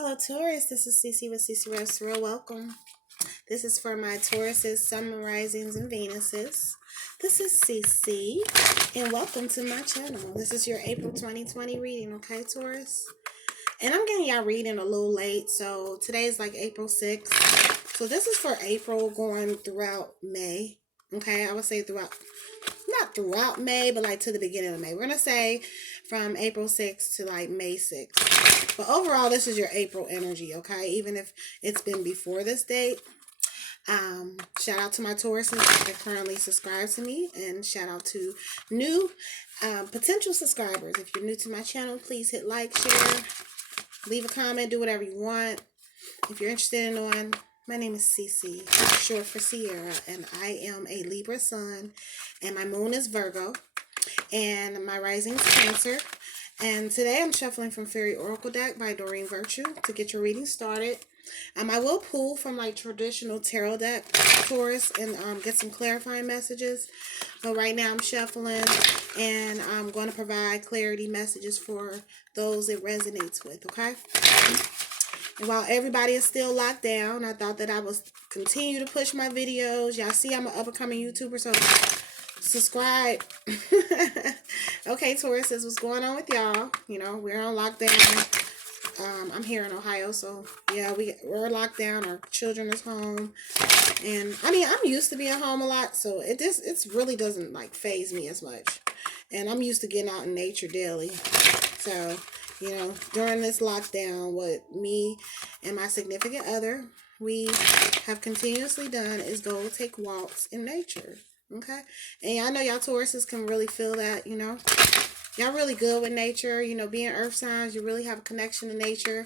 Hello, Taurus. This is Cece with CASHAPP. Real welcome. This is for my Tauruses, Sun, Risings, and Venuses. This is Cece, and welcome to my channel. This is your April 2020 reading, okay, Taurus? And I'm getting y'all reading a little late, so today is like April 6th. So this is for April going throughout May, okay? I would say not throughout May, but like to the beginning of May. We're going to say from April 6th to like May 6th. But overall, this is your April energy, okay? Even if it's been before this date. Shout out to my Tauruses that are currently subscribed to me, and shout out to new potential subscribers. If you're new to my channel, please hit like, share, leave a comment, do whatever you want. If you're interested in knowing, my name is Cece, short for Sierra, and I am a Libra sun, and my moon is Virgo, and my rising is Cancer. And today I'm shuffling from Fairy Oracle deck by Doreen Virtue to get your reading started. I will pull from like traditional tarot deck, Taurus, and get some clarifying messages. But right now I'm shuffling, and I'm going to provide clarity messages for those it resonates with, okay? And while everybody is still locked down, I thought that I would continue to push my videos. Y'all see I'm an up-and-coming YouTuber, so subscribe. Okay, Tauruses, what's going on with y'all? You know, we're on lockdown. I'm here in Ohio, so yeah, we're locked down. Our children is home, and I mean, I'm used to being home a lot, so it really doesn't like phase me as much. And I'm used to getting out in nature daily, so you know, during this lockdown, what me and my significant other we have continuously done is go take walks in nature. Okay, and I know y'all Tauruses can really feel that, you know. Y'all really good with nature, you know, being earth signs, you really have a connection to nature.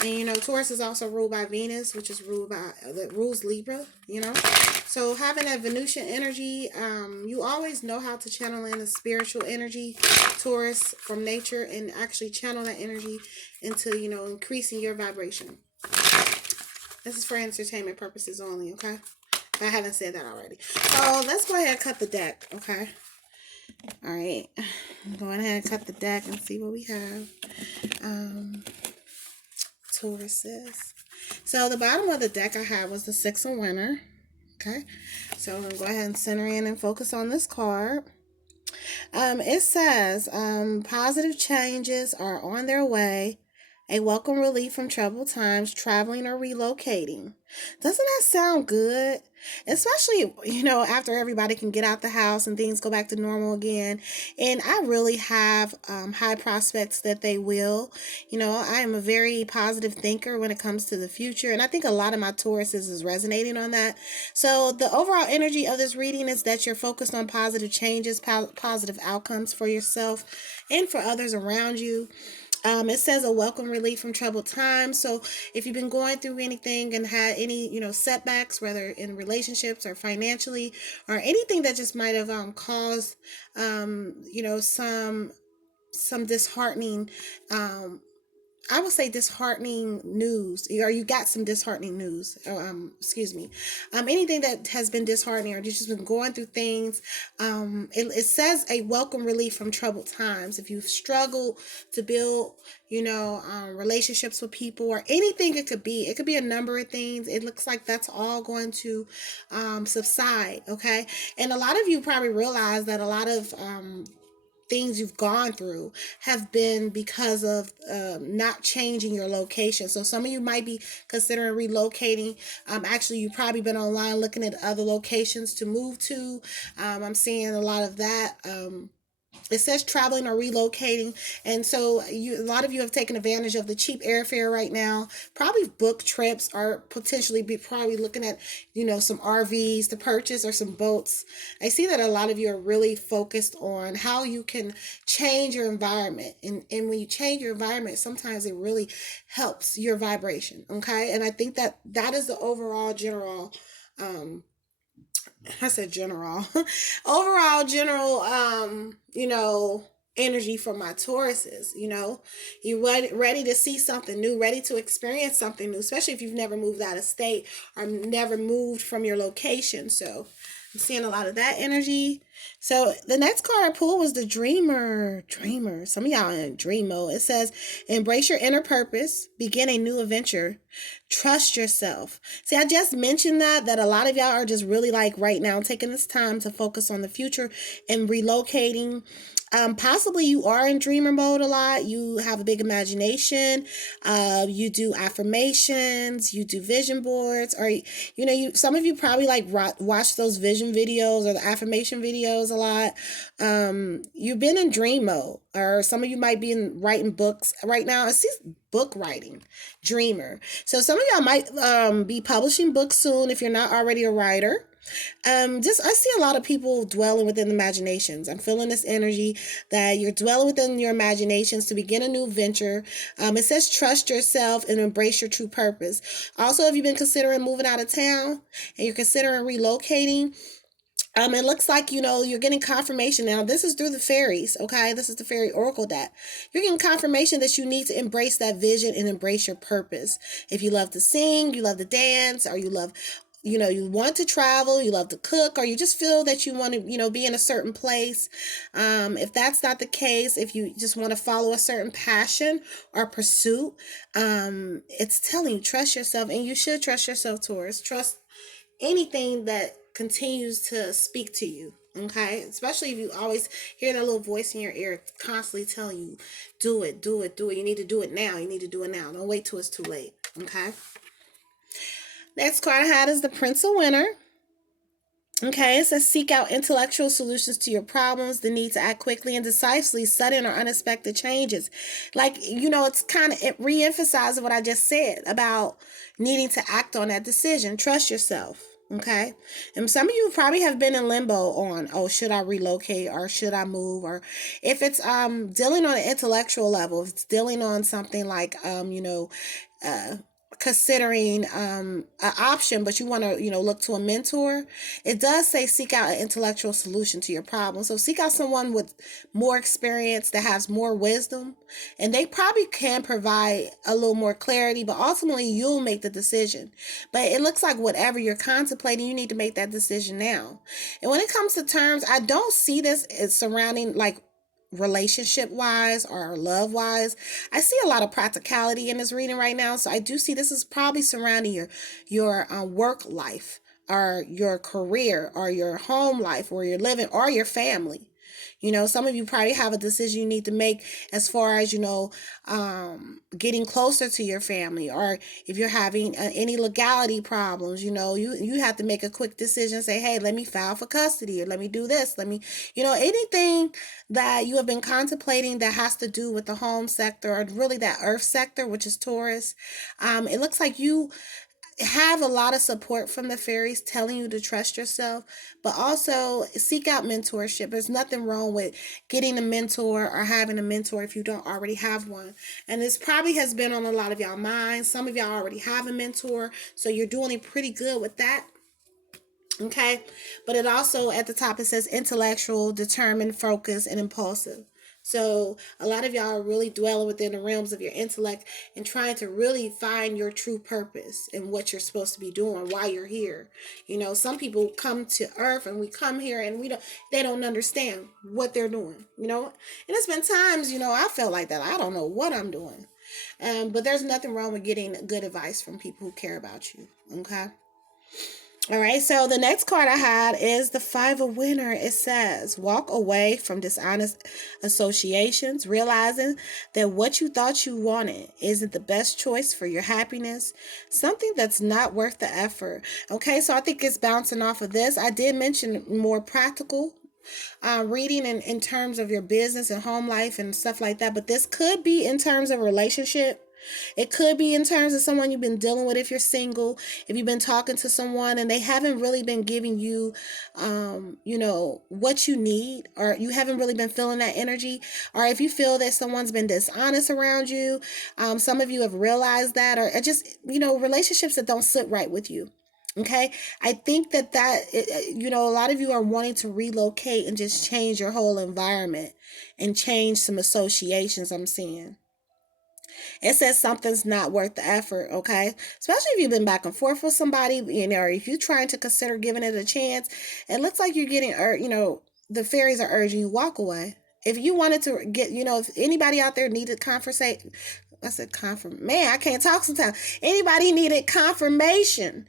And, you know, Taurus is also ruled by Venus, which is ruled by, that rules Libra, you know. So having that Venusian energy, you always know how to channel in the spiritual energy, Taurus, from nature, and actually channel that energy into, you know, increasing your vibration. This is for entertainment purposes only, okay? I haven't said that already. So let's go ahead and cut the deck, okay? All right, go ahead and cut the deck and see what we have. Tauruses. So the bottom of the deck I have was the Six of Winter. Okay, so I'm gonna go ahead and center in and focus on this card. It says, positive changes are on their way. A welcome relief from troubled times, traveling or relocating. Doesn't that sound good? Especially, you know, after everybody can get out the house and things go back to normal again. And I really have high prospects that they will. You know, I am a very positive thinker when it comes to the future. And I think a lot of my Tauruses is resonating on that. So the overall energy of this reading is that you're focused on positive changes, positive outcomes for yourself and for others around you. It says a welcome relief from troubled times. So if you've been going through anything and had any, you know, setbacks, whether in relationships or financially, or anything that just might have caused, you know, some disheartening, I would say disheartening news, or you got some disheartening news, excuse me, anything that has been disheartening, or you've just been going through things, it says a welcome relief from troubled times. If you've struggled to build, you know, relationships with people, or anything it could be a number of things. It looks like that's all going to subside, okay? And a lot of you probably realize that a lot of things you've gone through have been because of not changing your location. So some of you might be considering relocating. Actually, you've probably been online looking at other locations to move to. I'm seeing a lot of that. It says traveling or relocating, and so a lot of you have taken advantage of the cheap airfare right now. Probably book trips, or potentially probably looking at, you know, some RVs to purchase or some boats. I see that a lot of you are really focused on how you can change your environment, and when you change your environment, sometimes it really helps your vibration. Okay, and I think that is the overall general. I said general. Overall general, you know, energy for my Tauruses. You know, you ready to see something new, ready to experience something new, especially if you've never moved out of state or never moved from your location. So I'm seeing a lot of that energy. So the next card I pulled was the Dreamer. Dreamer. Some of y'all in dream mode. It says, embrace your inner purpose, begin a new adventure, trust yourself. See, I just mentioned that a lot of y'all are just really like right now taking this time to focus on the future and relocating. Possibly you are in dreamer mode a lot. You have a big imagination. You do affirmations. You do vision boards, or you. Some of you probably like watch those vision videos or the affirmation videos a lot. You've been in dream mode, or some of you might be in writing books right now. I see book writing, dreamer. So some of y'all might be publishing books soon if you're not already a writer. Just I see a lot of people dwelling within imaginations. I'm feeling this energy that you're dwelling within your imaginations to begin a new venture. It says trust yourself and embrace your true purpose. Also, if you've been considering moving out of town and you're considering relocating, it looks like, you're getting confirmation now. This is through the fairies, okay? This is the fairy oracle deck. You're getting confirmation that you need to embrace that vision and embrace your purpose. If you love to sing, you love to dance, or you love, you want to travel, you love to cook, or you just feel that you want to, be in a certain place. If that's not the case, if you just want to follow a certain passion or pursuit, it's telling you, trust yourself, and you should trust yourself, Taurus. Trust anything that continues to speak to you, okay? Especially if you always hear that little voice in your ear constantly telling you, do it, do it, do it. You need to do it now. You need to do it now. Don't wait till it's too late, okay? Next card I had is the Prince of Winter. Okay, it says seek out intellectual solutions to your problems, the need to act quickly and decisively, sudden or unexpected changes. Like, it's kind of, it re-emphasizes what I just said about needing to act on that decision. Trust yourself. Okay. And some of you probably have been in limbo on, oh, should I relocate or should I move? Or if it's dealing on an intellectual level, if it's dealing on something like uh considering an option, but you want to look to a mentor, it does say seek out an intellectual solution to your problem. So seek out someone with more experience that has more wisdom, and they probably can provide a little more clarity, but ultimately you'll make the decision. But it looks like whatever you're contemplating, you need to make that decision now. And when it comes to terms, I don't see this as surrounding like relationship wise or love wise. I see a lot of practicality in this reading right now, so I do see this is probably surrounding your work life or your career or your home life or your living or your family. Some of you probably have a decision you need to make as far as, getting closer to your family, or if you're having any legality problems, you have to make a quick decision, say, hey, let me file for custody, or let me do this, let me, anything that you have been contemplating that has to do with the home sector or really that earth sector, which is Taurus. It looks like you have a lot of support from the fairies telling you to trust yourself, but also seek out mentorship. There's nothing wrong with getting a mentor or having a mentor if you don't already have one. And this probably has been on a lot of y'all minds. Some of y'all already have a mentor, so you're doing pretty good with that. Okay, but it also at the top it says intellectual, determined, focused, and impulsive. So a lot of y'all are really dwelling within the realms of your intellect and trying to really find your true purpose and what you're supposed to be doing while you're here. Some people come to Earth and we come here and they don't understand what they're doing. And it's been times, I felt like that. I don't know what I'm doing. But there's nothing wrong with getting good advice from people who care about you. Okay. All right, so the next card I had is the Five of Winter. It says, walk away from dishonest associations, realizing that what you thought you wanted isn't the best choice for your happiness, something that's not worth the effort. Okay, so I think it's bouncing off of this. I did mention more practical reading in terms of your business and home life and stuff like that, but this could be in terms of relationship. It could be in terms of someone you've been dealing with if you're single, if you've been talking to someone and they haven't really been giving you, what you need, or you haven't really been feeling that energy, or if you feel that someone's been dishonest around you, some of you have realized that, or just, relationships that don't sit right with you. Okay, I think that a lot of you are wanting to relocate and just change your whole environment and change some associations I'm seeing. It says something's not worth the effort, okay? Especially if you've been back and forth with somebody, or if you're trying to consider giving it a chance, it looks like you're getting, the fairies are urging you walk away. If you wanted to get, if anybody out there needed conversation, I said confirm. Man, I can't talk sometimes. Anybody needed confirmation,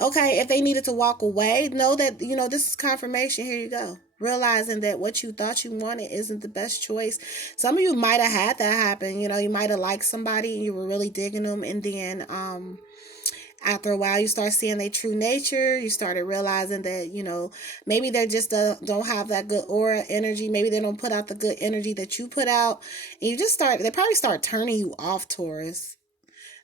okay? If they needed to walk away, know that, this is confirmation. Here you go. Realizing that what you thought you wanted isn't the best choice. Some of you might have had that happen. You might have liked somebody and you were really digging them, and then after a while you start seeing their true nature. You started realizing that maybe they just don't have that good aura energy. Maybe they don't put out the good energy that you put out, and they probably start turning you off, Taurus.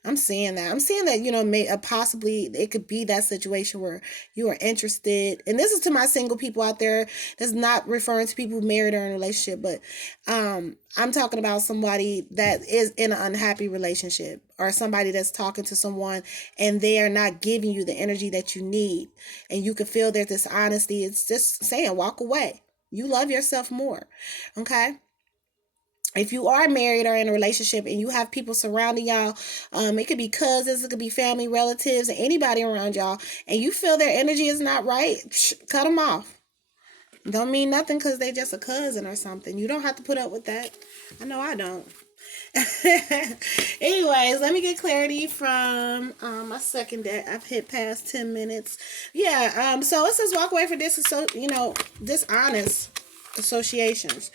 I'm seeing that. I'm seeing that, possibly it could be that situation where you are interested. And this is to my single people out there. That's not referring to people married or in a relationship, but I'm talking about somebody that is in an unhappy relationship, or somebody that's talking to someone and they are not giving you the energy that you need. And you can feel their dishonesty. It's just saying, walk away. You love yourself more. Okay? If you are married or in a relationship and you have people surrounding y'all, it could be cousins, it could be family, relatives, anybody around y'all, and you feel their energy is not right, cut them off. Don't mean nothing because they just a cousin or something. You don't have to put up with that. I know I don't. Anyways, let me get clarity from my second deck. I've hit past 10 minutes. Yeah, so it says walk away for dishonest associations.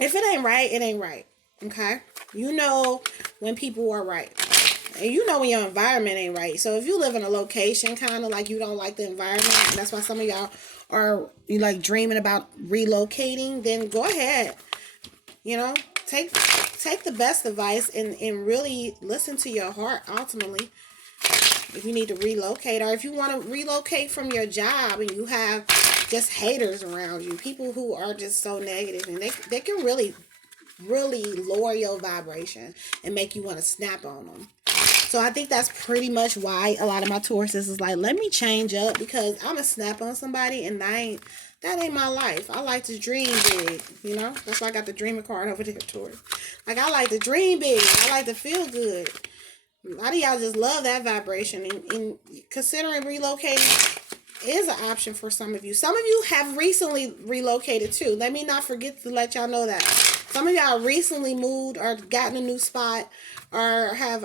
If it ain't right, it ain't right. Okay? You know when people are right. And you know when your environment ain't right. So if you live in a location kind of like you don't like the environment, and that's why some of y'all are like dreaming about relocating, then go ahead. Take the best advice and really listen to your heart ultimately. If you need to relocate, or if you want to relocate from your job and you have just haters around you, people who are just so negative, and they can really lower your vibration and make you want to snap on them. So I think that's pretty much why a lot of my Tauruses is like, let me change up, because I'm going to snap on somebody and that ain't my life. I like to dream big, That's why I got the dreamer card over there, Taurus. Like, I like to dream big. I like to feel good. A lot of y'all just love that vibration, and considering relocating is an option for some of you. Some of you have recently relocated too. Let me not forget to let y'all know that. Some of y'all recently moved or gotten a new spot, or have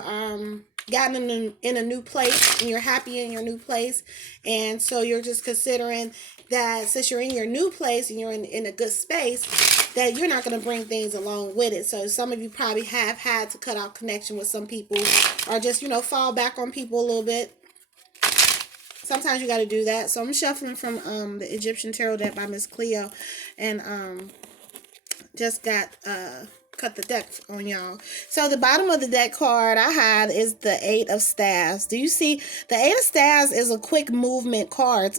gotten in a new place, and you're happy in your new place. And so you're just considering that since you're in your new place and you're in a good space, that you're not going to bring things along with it. So some of you probably have had to cut off connection with some people, or just, fall back on people a little bit. Sometimes you got to do that. So I'm shuffling from the Egyptian Tarot deck by Miss Cleo, and just got cut the deck on y'all. So the bottom of the deck card I had is the Eight of Staves. Do you see the Eight of Staves is a quick movement card.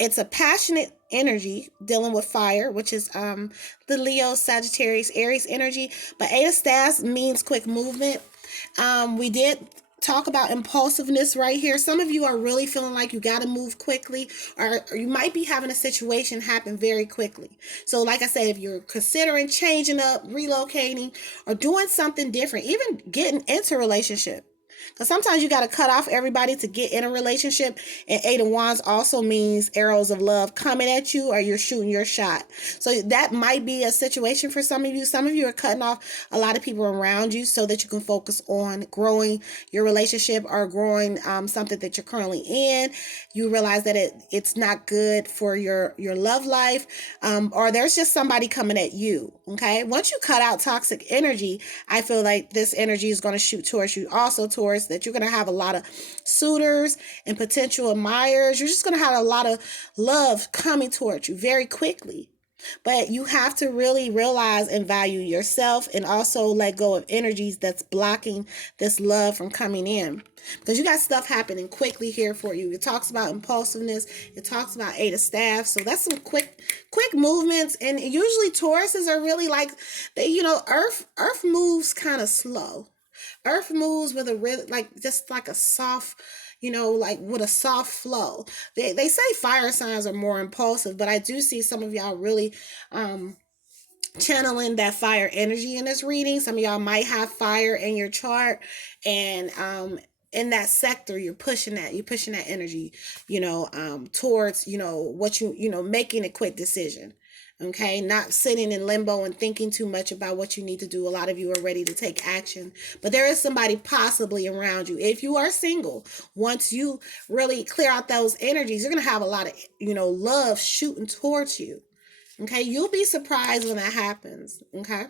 It's a passionate energy dealing with fire, which is the Leo, Sagittarius, Aries energy. But Eight of Staves means quick movement. We did talk about impulsiveness right here. Some of you are really feeling like you got to move quickly, or you might be having a situation happen very quickly. So like I said, if you're considering changing up, relocating, or doing something different, even getting into a relationship, because sometimes you got to cut off everybody to get in a relationship. And Eight of Wands also means arrows of love coming at you, or you're shooting your shot. So that might be a situation for some of you. Some of you are cutting off a lot of people around you so that you can focus on growing your relationship, or growing something that you're currently in. You realize that it's not good for your love life, or there's just somebody coming at you. Okay, once you cut out toxic energy, I feel like this energy is going to shoot towards you also, towards that you're going to have a lot of suitors and potential admirers. You're just going to have a lot of love coming towards you very quickly. But you have to really realize and value yourself, and also let go of energies that's blocking this love from coming in. Because you got stuff happening quickly here for you. It talks about impulsiveness. It talks about Eight of Staves. So that's some quick movements. And usually Tauruses are really like, Earth moves kind of slow. Earth moves with a really, just like a soft, like with a soft flow. They say fire signs are more impulsive, but I do see some of y'all really channeling that fire energy in this reading. Some of y'all might have fire in your chart, and in that sector you're pushing that energy, towards, what making a quick decision. Okay, not sitting in limbo and thinking too much about what you need to do. A lot of you are ready to take action, but there is somebody possibly around you. If you are single, once you really clear out those energies, you're going to have a lot of, love shooting towards you. Okay, you'll be surprised when that happens. Okay.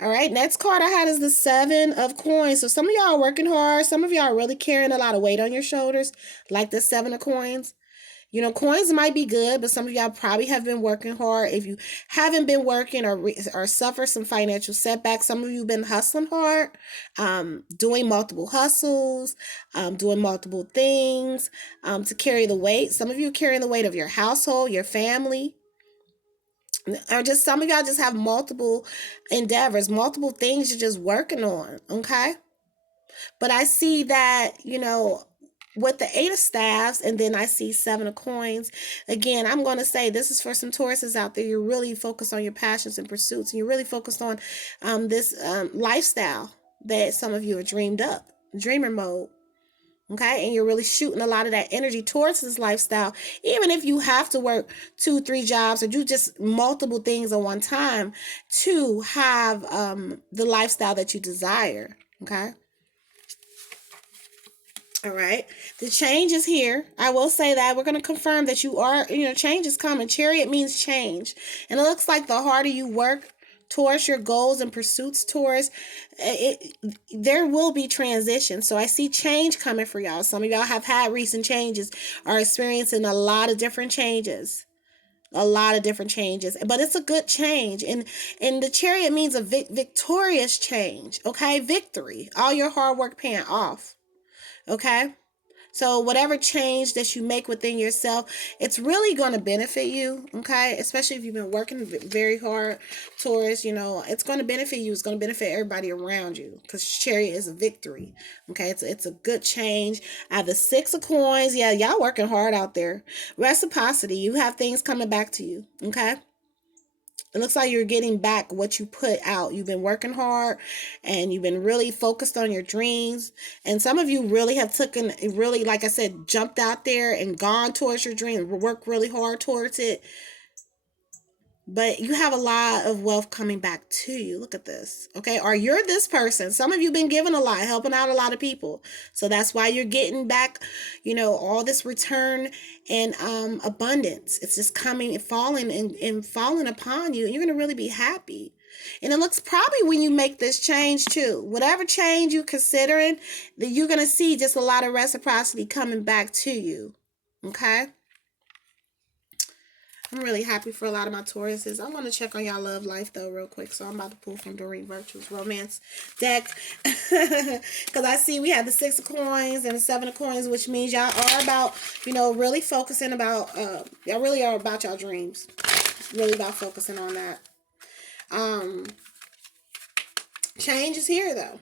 All right, next card I had is the Seven of Coins. So some of y'all are working hard. Some of y'all are really carrying a lot of weight on your shoulders, like the Seven of Coins. Coins might be good, but some of y'all probably have been working hard. If you haven't been working or suffer some financial setbacks, some of you have been hustling hard, doing multiple hustles, doing multiple things to carry the weight. Some of you are carrying the weight of your household, your family, or just some of y'all just have multiple endeavors, multiple things you're just working on. Okay. But I see that, with the Eight of Staffs, and then I see Seven of Coins. Again, I'm going to say this is for some Tauruses out there. You're really focused on your passions and pursuits, and you're really focused on this lifestyle that some of you are dreamed up, dreamer mode. Okay, and you're really shooting a lot of that energy towards this lifestyle, even if you have to work 2-3 jobs or do just multiple things at one time to have the lifestyle that you desire. Okay. All right. The change is here. I will say that we're going to confirm that you are, change is coming. Chariot means change. And it looks like the harder you work towards your goals and pursuits towards there will be transition. So I see change coming for y'all. Some of y'all have had recent changes, are experiencing a lot of different changes. But it's a good change. And the Chariot means a victorious change. Okay. Victory. All your hard work paying off. Okay. So whatever change that you make within yourself, it's really going to benefit you. Okay. Especially if you've been working very hard, Taurus, it's going to benefit you. It's going to benefit everybody around you, because Chariot is a victory. Okay. It's a good change. I have the Six of Coins. Yeah. Y'all working hard out there. Reciprocity. You have things coming back to you. Okay. It looks like you're getting back what you put out. You've been working hard and you've been really focused on your dreams. And some of you really have like I said, jumped out there and gone towards your dream, worked really hard towards it. But you have a lot of wealth coming back to you. Look at this. Okay. Or you're this person. Some of you been giving a lot, helping out a lot of people. So that's why you're getting back, all this return and abundance. It's just coming and falling upon you. And you're going to really be happy. And it looks probably when you make this change too, whatever change you're considering, that you're going to see just a lot of reciprocity coming back to you. Okay. I'm really happy for a lot of my Tauruses. I'm going to check on y'all love life, though, real quick. So I'm about to pull from Doreen Virtue's romance deck. Because I see we have the Six of Coins and the Seven of Coins, which means y'all are about, really focusing about, y'all really are about y'all dreams. Really about focusing on that. Change is here, though.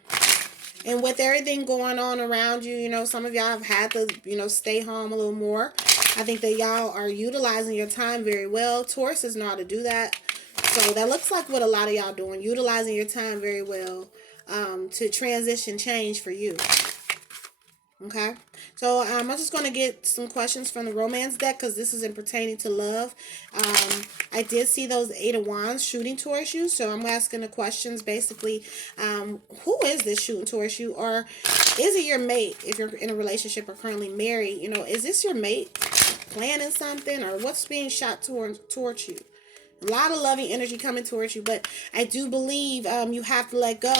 And with everything going on around you, some of y'all have had to, stay home a little more. I think that y'all are utilizing your time very well. Tauruses know how to do that. So that looks like what a lot of y'all doing, utilizing your time very well to transition change for you. Okay. So I'm just going to get some questions from the romance deck, because this isn't pertaining to love. I did see those Eight of Wands shooting towards you. So I'm asking the questions basically, who is this shooting towards you? Or is it your mate if you're in a relationship or currently married? Is this your mate planning something, or what's being shot towards you? A lot of loving energy coming towards you, but I do believe you have to let go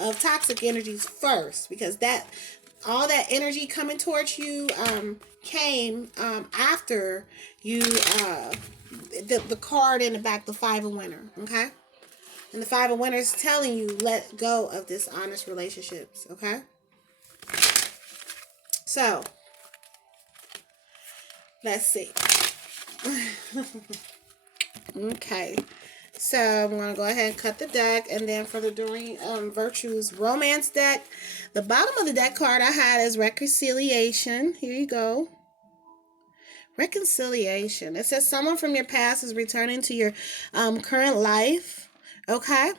of toxic energies first, because all that energy coming towards you came after you the card in the back, the Five of Winter. Okay. And the Five of Winter is telling you, let go of dishonest relationships. Okay. So let's see. Okay. So I'm going to go ahead and cut the deck. And then for the Doreen Virtue's romance deck, the bottom of the deck card I had is reconciliation. Here you go. Reconciliation. It says someone from your past is returning to your current life. Okay.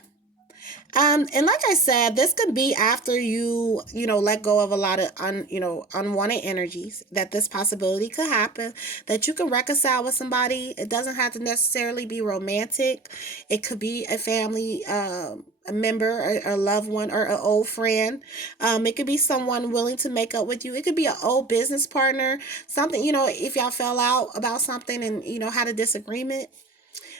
And like I said, this could be after let go of a lot of unwanted energies, that this possibility could happen, that you can reconcile with somebody. It doesn't have to necessarily be romantic. It could be a family, a member, or a loved one, or an old friend. It could be someone willing to make up with you. It could be an old business partner, something, if y'all fell out about something and, had a disagreement.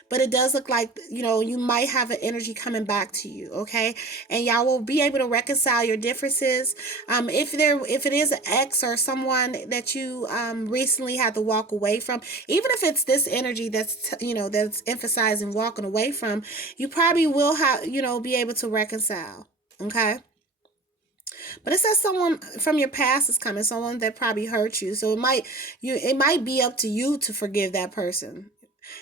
But it does look like, you might have an energy coming back to you. Okay. And y'all will be able to reconcile your differences. If it is an ex or someone that you recently had to walk away from, even if it's this energy that's emphasizing walking away from, you probably will have, be able to reconcile. Okay. But it says someone from your past is coming, someone that probably hurt you. So it might be up to you to forgive that person.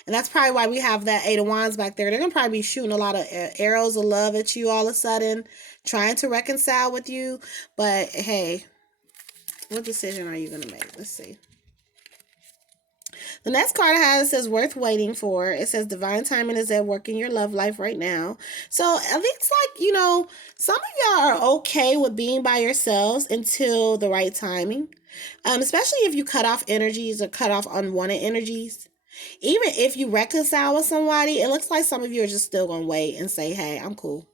And that's probably why we have that Eight of Wands back there. They're going to probably be shooting a lot of arrows of love at you all of a sudden, trying to reconcile with you. But hey, what decision are you going to make? Let's see. The next card I have says worth waiting for. It says divine timing is at work in your love life right now. So it looks like, some of y'all are okay with being by yourselves until the right timing. Especially if you cut off energies or cut off unwanted energies. Even if you reconcile with somebody, it looks like some of you are just still going to wait and say, hey, I'm cool.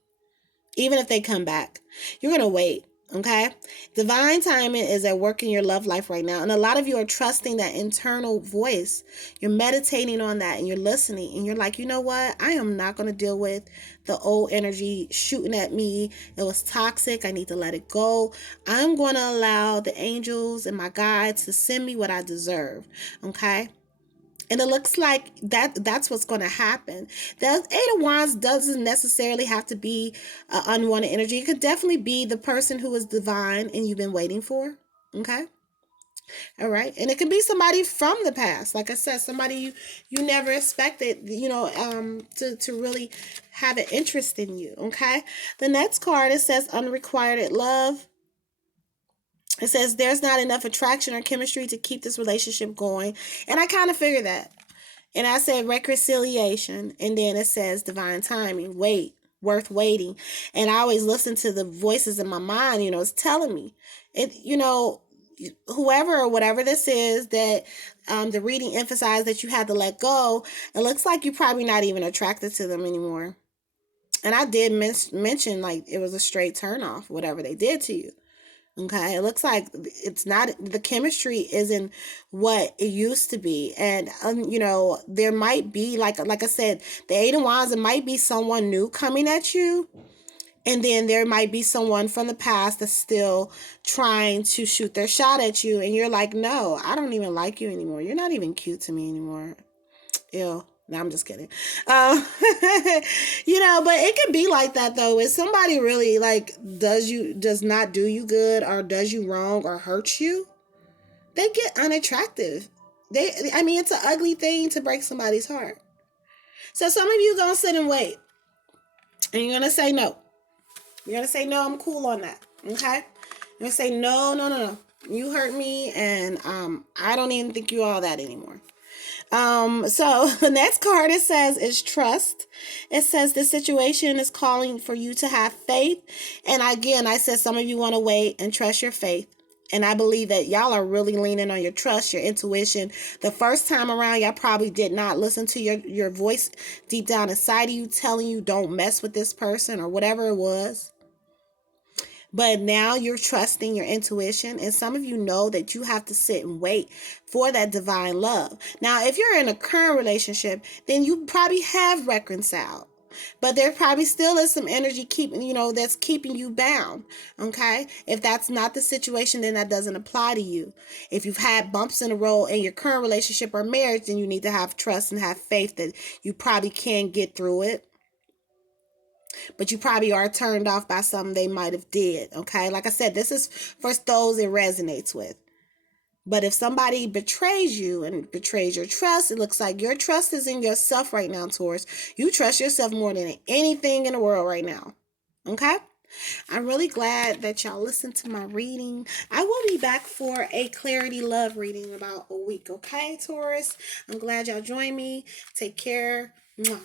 Even if they come back, you're going to wait. Okay. Divine timing is at work in your love life right now. And a lot of you are trusting that internal voice. You're meditating on that and you're listening. And you're like, you know what? I am not going to deal with the old energy shooting at me. It was toxic. I need to let it go. I'm going to allow the angels and my guides to send me what I deserve. Okay. And it looks like that's what's going to happen. The Eight of Wands doesn't necessarily have to be unwanted energy. It could definitely be the person who is divine and you've been waiting for. Okay. All right. And it could be somebody from the past. Like I said, somebody you never expected, to really have an interest in you. Okay. The next card, it says unrequited love. It says there's not enough attraction or chemistry to keep this relationship going. And I kind of figured that. And I said reconciliation. And then it says divine timing. Wait, worth waiting. And I always listen to the voices in my mind, it's telling me. Whoever or whatever this is that the reading emphasized that you had to let go, it looks like you're probably not even attracted to them anymore. And I did mention like it was a straight turn off, whatever they did to you. Okay, it looks like it's not, the chemistry isn't what it used to be. And there might be, like I said, the Eight of Wands, it might be someone new coming at you. And then there might be someone from the past that's still trying to shoot their shot at you. And you're like, no, I don't even like you anymore. You're not even cute to me anymore. Ew. No, I'm just kidding. But it can be like that though. If somebody really does not do you good or does you wrong or hurts you, they get unattractive. It's an ugly thing to break somebody's heart. So some of you gonna sit and wait, and you're gonna say no. You're gonna say no. I'm cool on that. Okay. You're gonna say no, no, no, no. You hurt me, and I don't even think you all that anymore. So the next card it says is trust. It says the situation is calling for you to have faith. And again, I said some of you want to wait and trust your faith. And I believe that y'all are really leaning on your trust, your intuition. The first time around, y'all probably did not listen to your voice deep down inside of you telling you don't mess with this person or whatever it was. But now you're trusting your intuition. And some of you know that you have to sit and wait for that divine love. Now, if you're in a current relationship, then you probably have reconciled. But there probably still is some energy that's keeping you bound. Okay. If that's not the situation, then that doesn't apply to you. If you've had bumps in the road in your current relationship or marriage, then you need to have trust and have faith that you probably can get through it. But you probably are turned off by something they might have did. Okay. Like I said, this is for those it resonates with. But if somebody betrays you and betrays your trust, it looks like your trust is in yourself right now, Taurus. You trust yourself more than anything in the world right now. Okay. I'm really glad that y'all listened to my reading. I will be back for a clarity love reading in about a week. Okay, Taurus. I'm glad y'all joined me. Take care. Mwah.